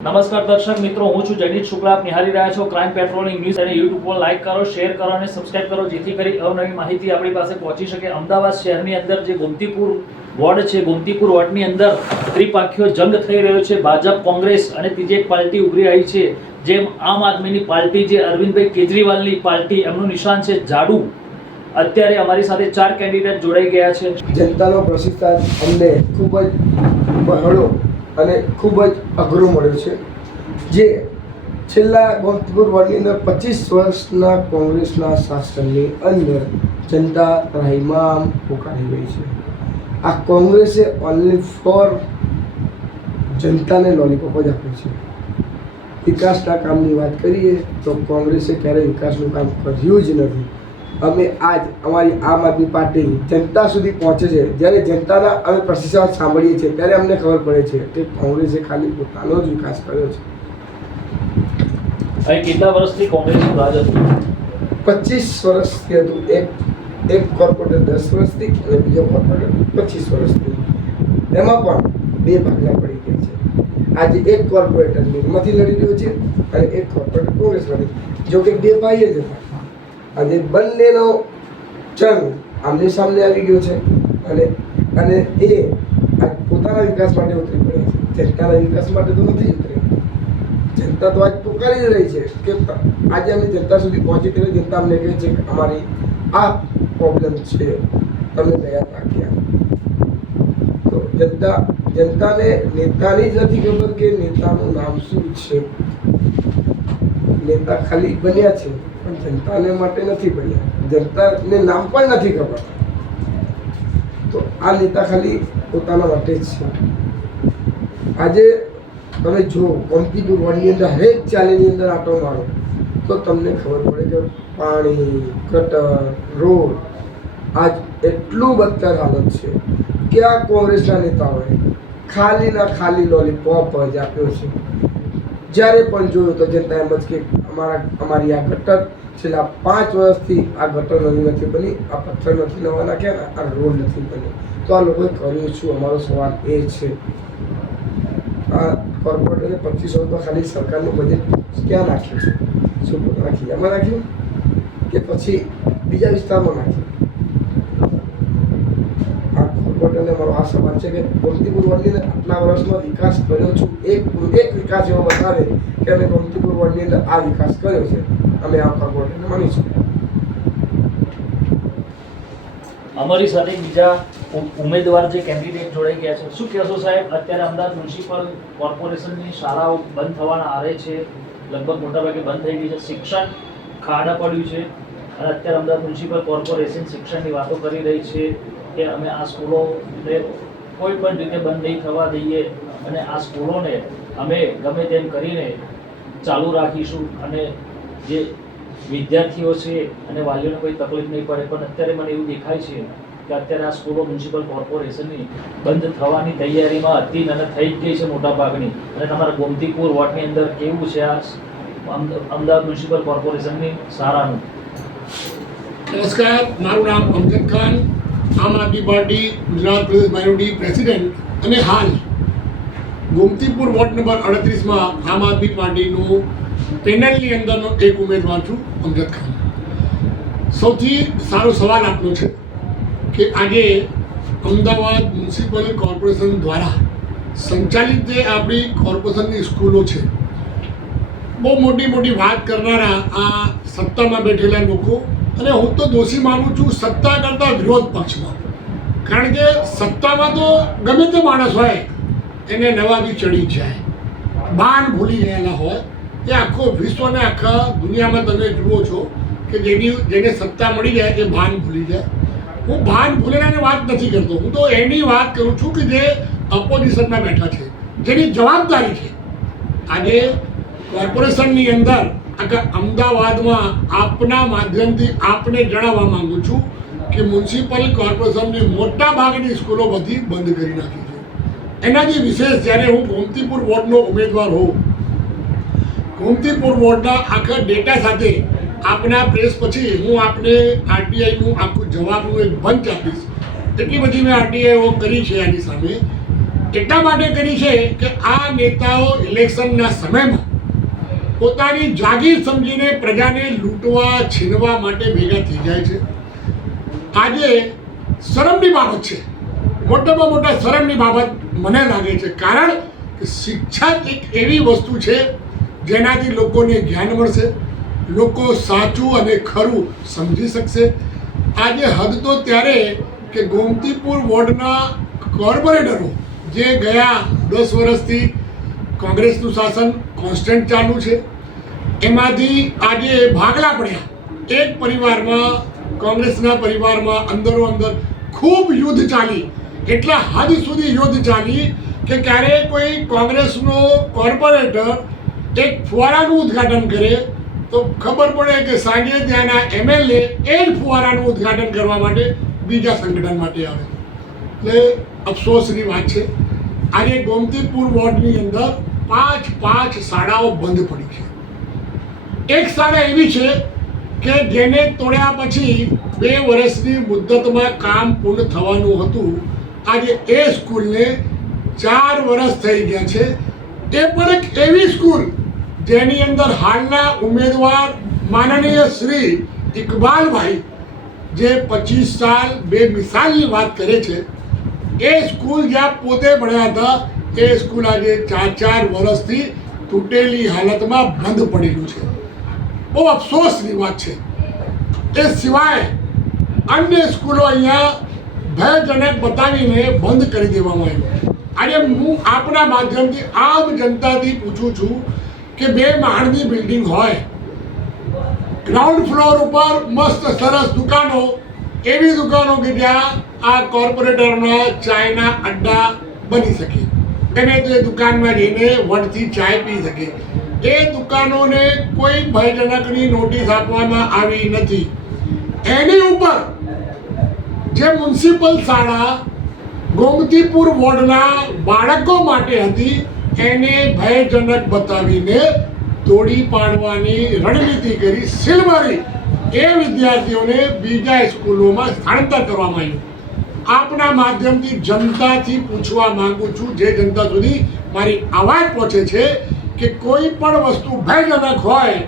નમસ્કાર દર્શક મિત્રો, હું છું જગદીશ શુક્લા. આપ નિહાળી રહ્યા છો ક્રાઇમ પેટ્રોલિંગ ન્યૂઝ અને યુટ્યુબ પર લાઈક કરો, શેર કરો અને સબસ્ક્રાઇબ કરો, જેથી કરી અવનવી માહિતી આપણી પાસે પહોંચી શકે. અમદાવાદ શહેરની અંદર જે ગોમતીપુર વોર્ડ છે, ગોમતીપુર વોર્ડની અંદર ત્રિપાખીયો જંગ થઈ રહ્યો છે. ભાજપ, કોંગ્રેસ અને ત્રીજી એક પાર્ટી ઉભરી આવી છે, જેમ આમ આદમીની પાર્ટી, જે અરવિંદભાઈ કેજરીવાલની પાર્ટી, એમનું નિશાન છે ઝાડુ. અત્યારે અમારી સાથે 4 કેન્ડિડેટ જોડાઈ ગયા છે. જનતાનો પ્રતિસાદ અમને ખૂબ જ બહોળો અને ખૂબ જ અઘરો મળ્યો છે. જે છેલ્લા ગોમતીપુર વોર્ડની અંદર 25 વર્ષના કોંગ્રેસના શાસનની અંદર જનતા ત્રાહિમામ પોકારી રહી છે. આ કોંગ્રેસે ઓનલી ફોર જનતાને લોલીપોપ જ આપ્યું છે. વિકાસના કામની વાત કરીએ તો કોંગ્રેસે ક્યારેય વિકાસનું કામ કર્યું જ નથી. અમે આજ અમારી આમ આદમી પાર્ટી જનતા સુધી પહોંચે છે. જ્યારે જનતાના અમે પ્રતિસાદ સાંભળીએ છીએ ત્યારે અમને ખબર પડે છે કે કોંગ્રેસે ખાલી પોતાનો જ વિકાસ કર્યો છે. અહીં કેટલા વર્ષથી કોંગ્રેસનું રાજ હતું? 25 વર્ષથી હતું. એક કોર્પોરેટર 10 વર્ષથી અને બીજો કોર્પોરેટર 25 વર્ષથી. એમાં પણ બે ભાગલા પડી ગયા છે. આજે એક કોર્પોરેટર નિર્મથી લડી રહ્યો છે અને એક કોર્પોરેટર કોંગ્રેસ લડી. જો કે બે ભાઈ જ હતા. આજે બંનેનો જંગ આમને સામને આવી ગયો છે અને એ પોતાના વિકાસ માટે ઉતરી પડ્યા છે. જનતાના વિકાસ માટે તો નથી ઉતરી. જનતા તો આજ પોકારી જ રહી છે કે આજે અમે જનતા સુધી પહોંચી ત્યારે જનતા અમને કહે છે કે અમારી આ પ્રોબ્લેમ છે, તમે દયા રાખ્યા. તો જનતાને નેતાની જ નથી ખબર કે નેતાનું નામ શું છે. નેતા ખાલી બન્યા છે પણ જનતાને માટે નથી બન્યા. જનતાને નામ પણ નથી ખબર. તો આ નેતા ખાલી પોતાના માટે જ છે. આજે તમે જો ગોમતીપુર વોર્ડની અંદર હરેક ચાલીની અંદર આંટો મારો તો તમને ખબર પડે કે પાણી, ગટર, રોડ આજ એટલું બદતર હાલત છે કે આ કોંગ્રેસના નેતાઓએ ખાલી લોલીપોપ જ આપ્યો છે. જ્યારે પણ જોયું તો જનતા એમ જ કે અમારી આ ગટર છેલ્લા 5 વર્ષથી આ ગટર નથી બની, આ પથ્થર નથી નવા નાખ્યા, આ રોડ નથી બની. તો આ લોકોએ કર્યું શું? અમારો સવાલ એ છે. આ કોર્પોરેટરે 25 વર્ષમાં ખાલી સરકારનું બજેટ ક્યાં નાખ્યું છે? શું પોતાના ખીચામાં નાખ્યું કે પછી બીજા વિસ્તારમાં નાખ્યું? આ કોર્પોરેટરને મારો આ સવાલ છે કે ગોમતીપુર વોર્ડની અંદર આટલા વર્ષમાં વિકાસ કર્યો છું, એક વિકાસ એવો બતાવે કે અમે ગોમતીપુર વોર્ડની અંદર આ વિકાસ કર્યો છે. અમે આ કોર્પોરેટરને માનીશું. અમારી સાથે બીજા ઉમેદવાર જે કેન્ડિડેટ જોડાઈ ગયા છે, શું કહેશો સાહેબ? અત્યારે અમદાવાદ મ્યુનિસિપલ કોર્પોરેશનની શાળાઓ બંધ થવાના આરે છે, લગભગ મોટાભાગે બંધ થઈ ગઈ છે. શિક્ષણ ખાડા પડ્યું છે અને અત્યારે અમદાવાદ મ્યુનિસિપલ કોર્પોરેશન શિક્ષણની વાતો કરી રહી છે કે અમે આ સ્કૂલોને કોઈ પણ રીતે બંધ નહીં થવા દઈએ અને આ સ્કૂલોને અમે ગમે તેમ કરીને ચાલુ રાખીશું અને જે વિદ્યાર્થીઓ છે અને વાલીઓને કોઈ તકલીફ નહીં પડે. પણ અત્યારે મને એવું દેખાય છે કે અત્યારે આ સ્કૂલો મ્યુનિસિપલ કોર્પોરેશનની બંધ થવાની તૈયારીમાં હતી અને થઈ જ ગઈ છે મોટા ભાગની. અને તમારા ગોમતીપુર વોર્ડની અંદર કેવું છે આ અમદાવાદ મ્યુનિસિપલ કોર્પોરેશનની શાળાનું? નમસ્કાર, મારું નામ અમજદ ખાન, આમ આદમી પાર્ટી ગુજરાત પ્રદેશ માઇનોરિટી પ્રેસિડેન્ટ અને હાલ ગોમતીપુર વોર્ડ નંબર 38માં આમ આદમી પાર્ટીનું પેનલની અંદરનો એક ઉમેદવાર છું, અમજદ ખાન. સૌથી સારો સવાલ આપનો છે કે આજે અમદાવાદ મ્યુનિસિપલ કોર્પોરેશન દ્વારા સંચાલિત જે આપણી કોર્પોરેશનની સ્કૂલો છે, બહુ મોટી વાત કરનારા આ સત્તામાં બેઠેલા લોકો, અને હું તો દોષી માનું છું સત્તા કરતાં વિરોધ પક્ષમાં. કારણ કે સત્તામાં તો ગમે તે માણસ હોય એને નવાબી ચડી જાય, બાન ભૂલી ગયેલા હોય. એ આખો વિશ્વને આખા દુનિયામાં તમે જુઓ છો કે જેને સત્તા મળી જાય એ ભાન ભૂલી જાય. હું ભાન ભૂલેલાની વાત નથી કરતો, હું તો એની વાત કરું છું કે જે ઓપોઝિશનમાં બેઠા છે, જેની જવાબદારી છે. આજે કોર્પોરેશનની અંદર આખા અમદાવાદમાં આપના માધ્યમથી આપને જણાવવા માગું છું કે મ્યુનિસિપલ કોર્પોરેશનની મોટા ભાગની સ્કૂલો બધી બંધ કરી નાખી છે. એનાથી વિશેષ જ્યારે હું ગોમતીપુર વોર્ડનો ઉમેદવાર હોઉં, ગોમતીપુર વોર્ડના આખા ડેટા સાથે આપના પ્રેસ પછી હું આપને આરટીઆઈનું આખું જવાબનું એક બંચ આપીશ. એટલી બધી મેં આરટીઆઈઓ કરી છે આની સામે એટલા માટે કરી છે કે આ નેતાઓ ઇલેક્શનના સમયમાં પોતાની જાગીર સમજીને પ્રજાને લૂંટવા છીનવા માટે ભેગા થઈ જાય છે. આજે શરમની બાબત છે, મોટામાં મોટા શરમની બાબત મને લાગે છે. કારણ કે શિક્ષા એક એવી વસ્તુ છે જેનાથી લોકોને જ્ઞાન મળશે, લોકો સાચું અને ખરું સમજી શકશે. આજે હદ તો ત્યારે કે ગોમતીપુર વોર્ડના કોર્પોરેટરો જે ગયા 10 વર્ષથી કોંગ્રેસનું શાસન કોન્સ્ટન્ટ ચાલુ છે, એમાંથી આજે ભાગલા પડ્યા. એક પરિવારમાં, કોંગ્રેસના પરિવારમાં અંદરો અંદર ખૂબ યુદ્ધ ચાલી, એટલા હદ સુધી યુદ્ધ ચાલી કે ક્યારે કોઈ કોંગ્રેસનો કોર્પોરેટર એક ફુવારાનું ઉદ્ઘાટન કરે તો ખબર પડે કે સાંજે ત્યાંના એમએલએ એ જ ફુવારાનું ઉદ્ઘાટન કરવા માટે બીજા સંગઠન માટે આવે. એટલે અફસોસની વાત છે, આજે ગોમતીપુર વોર્ડની અંદર 5 શાળાઓ બંધ પડી છે. એક શાળા એવી છે કે જેને તોડ્યા પછી 2 વર્ષની મુદ્દતમાં કામ પૂર્ણ થવાનું હતું. આજે એ સ્કૂલને 4 વર્ષ થઈ ગયા છે. એ પણ એક એવી સ્કૂલ જેની અંદર હાલના ઉમેદવાર માનનીય શ્રી ઇકબાલભાઈ જે 25 સાલ બેમિસાલની વાત કરે છે, એ સ્કૂલ જ્યાં પોતે ભણ્યા હતા એ સ્કૂલ આજે 4 વર્ષથી તૂટેલી હાલતમાં બંધ પડેલું છે. બહુ અફસોસની વાત છે. એ સિવાય અન્ય સ્કૂલો અહીંયા ભયજનક બતાવીને બંધ કરી દેવામાં આવ્યું. આજે હું આપણા માધ્યમથી આમ જનતાથી પૂછું છું કે 2 માળની બિલ્ડિંગ હોય, ગ્રાઉન્ડ ફ્લોર ઉપર મસ્ત સરસ દુકાનો, એવી દુકાનો કે જ્યાં આ કોર્પોરેટરના ચાયના અડ્ડા બની શકે, અને તો એ દુકાનમાં જઈને વડથી ચાય પી શકે. એ દુકાનોને કોઈ ભયજનકની નોટિસ આપવામાં આવી નથી. એની ઉપર જે મ્યુનિસિપલ શાળા ગોમતીપુર વોર્ડના બાળકો માટે હતી એને ભયજનક બતાવીને તોડી પાડવાની રણનીતિ કરી, સીલ મારી એ વિદ્યાર્થીઓને બીજા સ્કૂલોમાં સ્થળાંતર કરવામાં આવ્યું. આપના માધ્યમથી જનતાથી પૂછવા માંગુ છું, જે જનતા સુધી મારી અવાજ પહોંચે છે, કે કોઈ પણ વસ્તુ ભયજનક હોય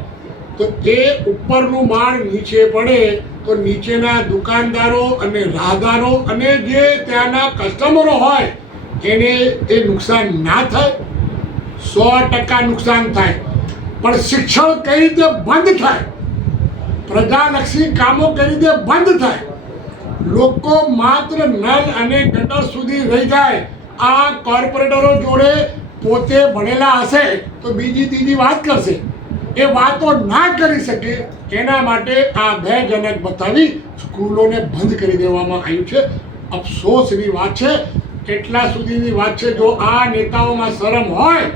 તો એ ઉપરનું માળ નીચે પડે તો નીચેના દુકાનદારો અને રાહદારો અને જે ત્યાંના કસ્ટમરો હોય એને એ નુકસાન ના થાય. 100% નુકસાન થાય. પણ શિક્ષણ કઈ રીતે બંધ થાય, પ્રજાલક્ષી કામો કઈ રીતે બંધ થાય, લોકો માત્ર નળ અને ગટર સુધી રહી જાય. આ કોર્પોરેટરો જોડે પોતે ભણેલા હશે તો બીજી ત્રીજી વાત કરશે, એ વાતો ના કરી શકે. એના માટે આ ભયજનક બતાવી સ્કૂલોને બંધ કરી દેવામાં આવ્યું છે. અફસોસની વાત છે. એટલા સુધીની વાત છે, જો આ નેતાઓમાં શરમ હોય,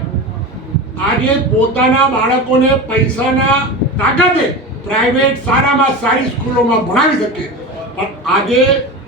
આજે પોતાના બાળકોને પૈસાના તાકાતે પ્રાઇવેટ સારામાં સારી સ્કૂલોમાં ભણાવી શકે. પણ આજે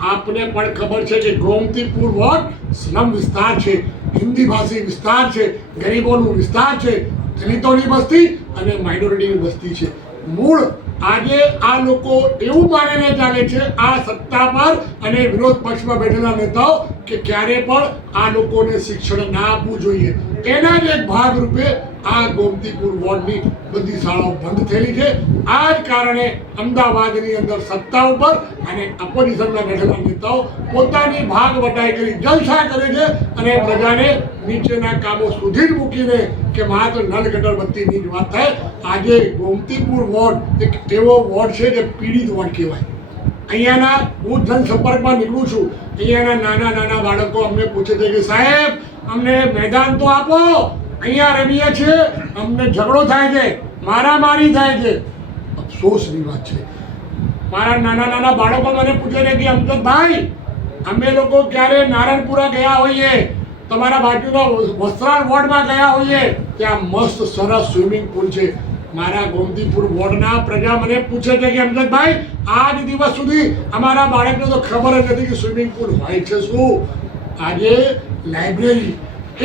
આપને પણ ખબર છે કે ગોમતીપુર વોર્ડ સ્લમ વિસ્તાર છે, હિન્દી ભાષી વિસ્તાર છે, ગરીબોનું વિસ્તાર છે, દલિતોની વસ્તી અને માઇનોરિટીની વસ્તી છે. મૂળ આજે આ લોકો એવું માનીને ચાલે છે, આ સત્તા પર અને વિરોધ પક્ષમાં બેઠેલા નેતાઓ, કે ક્યારે પણ આ લોકોને શિક્ષણ ના આપવું જોઈએ. એના જ એક ભાગરૂપે આ ગોમતીપુર વોર્ડની બધી શાળાઓ બંધ થયેલી છે. આ જ કારણે અમદાવાદની અંદર સત્તા ઉપર અને ઓપોઝિશનના બેઠેલા નેતાઓ પોતાની ભાગ વટાઈ કરી જલસા કરે છે અને પ્રજાને નીચેના કામો સુધી જ મૂકીને કે માત્ર નળ ગટર બત્તીની જ વાત થાય. આજે ગોમતીપુર વોર્ડ એક એવો વોર્ડ છે જે પીડિત વોર્ડ કહેવાય. અહીંયાના હું જનસંપર્કમાં નીકળું છું, અહીંયાના નાના બાળકો અમને પૂછે છે કે સાહેબ અમને મેદાન તો આપો, અહીંયા રમીએ છીએ, અમને ઝઘડો થાય છે, મારામારી થાય છે. અફસોસની વાત છે. મારા નાના બાળકો મને પૂછે છે કે અમજદભાઈ અમે લોકો ક્યારે નારણપુરા ગયા હોઈએ, તમારા બાજુના વસ્ત્રાલ વોર્ડમાં ગયા હોઈએ, ત્યાં મસ્ત સરસ સ્વિમિંગ પુલ છે. મારા ગોમતીપુર વોર્ડના પ્રજા મને પૂછે છે કે અમજદભાઈ આજ દિવસ સુધી અમારા બાળકને તો ખબર જ નથી કે સ્વિમિંગ પુલ હોય છે શું. આજે લાઇબ્રેરી,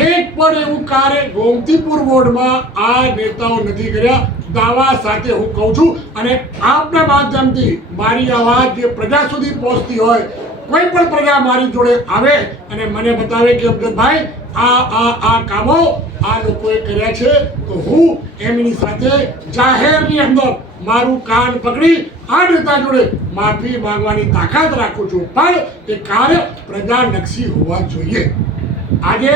એક પણ એવું કાર્ય ગોમતીપુર વોર્ડમાં આ નેતાઓ નથી કર્યા. દાવા સાથે હું કહું છું અને આપના માધ્યમથી મારી અવાજ જે પ્રજા સુધી પહોંચતી હોય, કોઈ પણ પ્રજા મારી જોડે આવે અને મને બતાવે કે અમજદભાઈ આ કામો આ લોકોએ કર્યા છે, તો હું એમની સાથે જાહેરની અંદર મારું કાન પકડી આ નેતા જોડે માફી માંગવાની તાકાત રાખું છું, પણ એ કાર્ય પ્રજાલક્ષી હોવા જોઈએ. આજે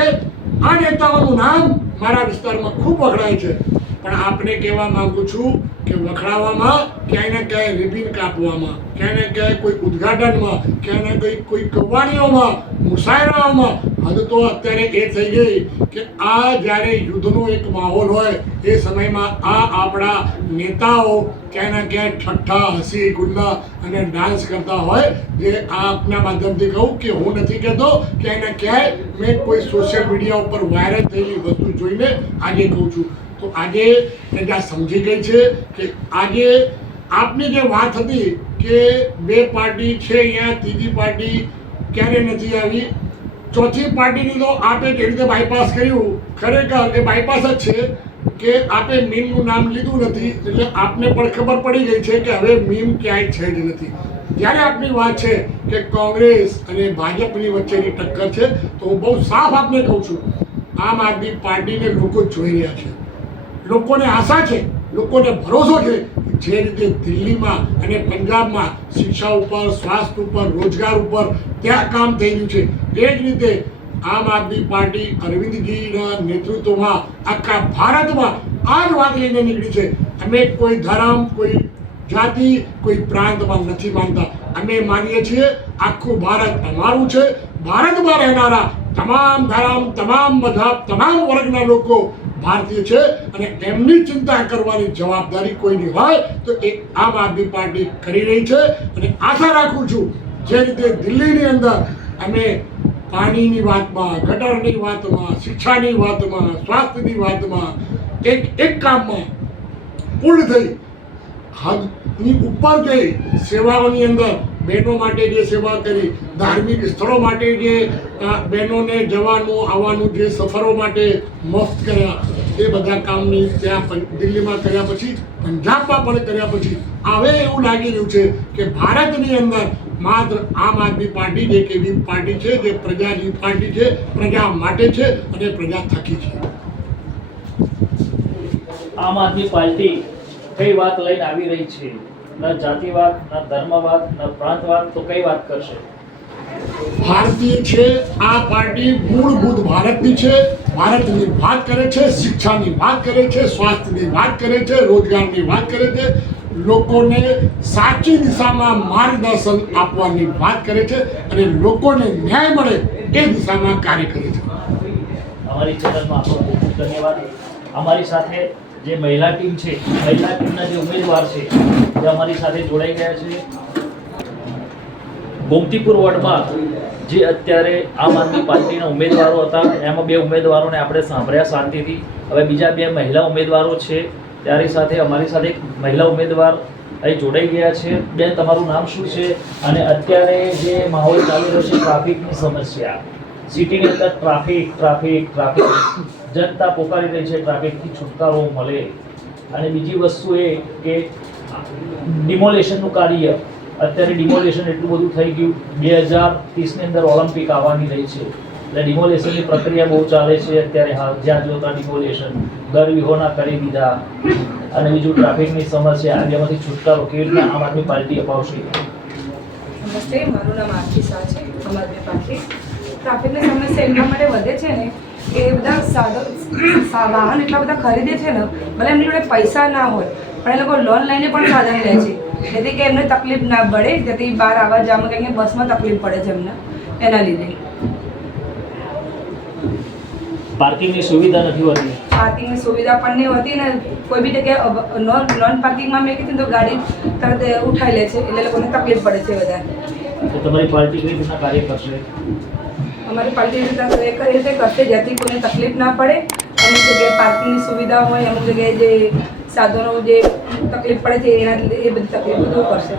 આ નેતાઓનું નામ મારા વિસ્તારમાં ખૂબ વખણાય છે, પણ આપને કહેવા માંગુ છું કે વખણાવવામાં ક્યાંય ને ક્યાંય રિબિન કાપવામાં, ક્યાંય ને ક્યાંય કોઈ ઉદ્ઘાટનમાં, ક્યાંય ને કોઈ કવ્વાણીઓમાં, મુશાયરાઓમાં હદ તો અત્યારે એ થઈ ગઈ કે આ જ્યારે યુદ્ધનો એક માહોલ હોય એ સમયમાં આ આપણા નેતાઓ ક્યાંય ને ક્યાંય ઠઠ્ઠા, હસી ગુલ્લા અને ડાન્સ કરતા હોય, જે આપના માધ્યમથી કહું કે હું નથી કહેતો, ક્યાંય ને ક્યાંય મેં કોઈ સોશિયલ મીડિયા ઉપર વાયરલ થયેલી વસ્તુ જોઈને આજે કહું છું. તો આજે પ્રજા સમજી ગઈ છે કે આજે આપની જે વાત હતી કે બે પાર્ટી છે અહીંયા, ત્રીજી પાર્ટી ક્યારે નથી આવી, ચોથી પાર્ટીની તો આપે જે રીતે બાયપાસ કર્યું, ખરેખર એ બાયપાસ જ છે કે આપે મીમનું નામ લીધું નથી, એટલે આપને પણ ખબર પડી ગઈ છે કે હવે મીમ ક્યાંય છે જ નથી. જ્યારે આપની વાત છે કે કોંગ્રેસ અને ભાજપની વચ્ચેની ટક્કર છે, તો હું બહુ સાફ આપને કહું છું, આમ આદમી પાર્ટીને લોકો જોઈ રહ્યા છે, લોકોને આશા છે, લોકોને ભરોસો છે જે રીતે દિલ્હીમાં અને પંજાબમાં શિક્ષા ઉપર, સ્વાસ્થ્ય ઉપર, રોજગાર ઉપર ત્યાં કામ થઈ રહ્યું છે, એ જ રીતે આમ આદમી પાર્ટી અરવિંદજીના નેતૃત્વમાં આખા ભારતમાં આ જ વાત લઈને નીકળી છે. અમે કોઈ ધર્મ, કોઈ જાતિ, કોઈ પ્રાંતમાં નથી માનતા. અમે માનીએ છીએ આખું ભારત અમારું છે. ભારતમાં રહેનારા તમામ ધર્મ, તમામ મذહબ, તમામ વર્ગના લોકો ભારતીય છે અને એમની ચિંતા કરવાની જવાબદારી કોઈની હોય તો એ આમ આદમી પાર્ટી કરી રહી છે. અને આશા રાખું છું જે રીતે દિલ્હીની અંદર અમે પાણીની વાતમાં, ગટરની વાતમાં, શિક્ષાની વાતમાં, સ્વાસ્થ્યની વાતમાં એક કામમાં પૂર્ણ થઈ, હદની ઉપર જઈ સેવાઓની અંદર બહેનો માટે જે સેવા કરી, ધાર્મિક સ્થળો માટે જે બહેનોને જવાનું આવવાનું જે સફરો માટે મફત કર્યા, એ બધા કામની ત્યાં દિલ્હીમાં કર્યા પછી, પંજાબમાં પણ કર્યા પછી હવે એવું લાગી રહ્યું છે કે ભારતની અંદર માત્ર આમ આદમી પાર્ટી એક એવી પાર્ટી છે જે પ્રજાની પાર્ટી છે, પ્રજા માટે છે અને પ્રજા થકી છે. આમ આદમી પાર્ટી કઈ વાત લઈને આવી રહી છે? ન જાતિવાદ, ન ધર્મવાદ, ન પ્રાંતવાદ, તો કઈ વાત કરશે? ભારતીય છે આ પાર્ટી, મૂળભૂત ભારતની છે. ભારતની વાત કરે છે, શિક્ષાની વાત કરે છે, સ્વાસ્થ્યની વાત કરે છે, રોજગારની વાત કરે છે, લોકોને સાચી દિશામાં માર્ગદર્શન આપવાની વાત કરે છે અને લોકોને ન્યાય મળે એ દિશામાં કાર્ય કરે છે. અમારી ચેનલમાં આપનો ખૂબ ખૂબ ધન્યવાદ. અમારી સાથે જે મહિલા ટીમ છે, મહિલા ટીમના જે ઉમેદવાર છે જે અમારી સાથે જોડાઈ ગયા છે. ગોમતીપુર વોર્ડમાં જે અત્યારે આમ આદમી પાર્ટીના ઉમેદવારો હતા, એમાં બે ઉમેદવારોને આપણે સાંભળ્યા શાંતિથી. હવે બીજા બે મહિલા ઉમેદવારો છે, ત્યારે સાથે અમારી સાથે એક મહિલા ઉમેદવાર અહીં જોડાઈ ગયા છે. બેન, તમારું નામ શું છે અને અત્યારે જે માહોલ ચાલી રહ્યો છે ટ્રાફિકની સમસ્યા, સિટીની અંદર ટ્રાફિક, જનતા પોકારી રહી છે ટ્રાફિકથી છુટકારો મળે. અને બીજી વસ્તુ એ કે ડિમોલેશનનું કાર્ય, અત્યારે ડિમોલેશન એટલું બધું થઈ ગયું, 2030ની અંદર ઓલિમ્પિક આવવાની રહી છે, એટલે ડિમોલેશનની પ્રક્રિયા બહુ ચાલે છે અત્યારે. હાલ જ્યાં જોતા ડિમોલેશન, ઘર વિહોણા કરી દીધા. અને બીજું ટ્રાફિકની સમસ્યા, આ બેમાંથી છુટકારો કેવી રીતના આમ આદમી પાર્ટી અપાવશે? નમસ્તે, મારું નામ આરતી શાહ છે. આમ આદમી પાર્ટી ટ્રાફિકની સમસ્યા એટલા માટે વધે છે ને કે બધા વાહન એટલા બધા ખરીદે છે ને, ભલે એમની જોડે પૈસા ના હોય પણ એ લોકો લોન લઈને પણ સાધન લે છે, જેથી કે એમને તકલીફ ના પડે, જેથી બહાર આવવા જવામાં કંઈ બસમાં તકલીફ પડે છે એમને, એના લીધે. પાર્કિંગની સુવિધા નથી હોતી. પાર્કિંગની સુવિધા પણ નહીં હોતી ને કોઈ બી જગ્યાએ નોન પાર્કિંગમાં મેં કીધું તો ગાડી તરત ઉઠાઈ લે છે, એટલે લોકોને તકલીફ પડે છે વધારે. તો તમારી પાર્ટી કઈ રીતના કાર્ય કરશે? અમારી પાર્ટી કઈ રીતે કરશે જેથી કોઈને તકલીફ ના પડે. અમુક જગ્યાએ પાર્કિંગની સુવિધા હોય, અમુક જગ્યાએ જે સાધનો જે તકલીફ પડે છે એના લીધે એ બધી તકલીફ દૂર કરશે.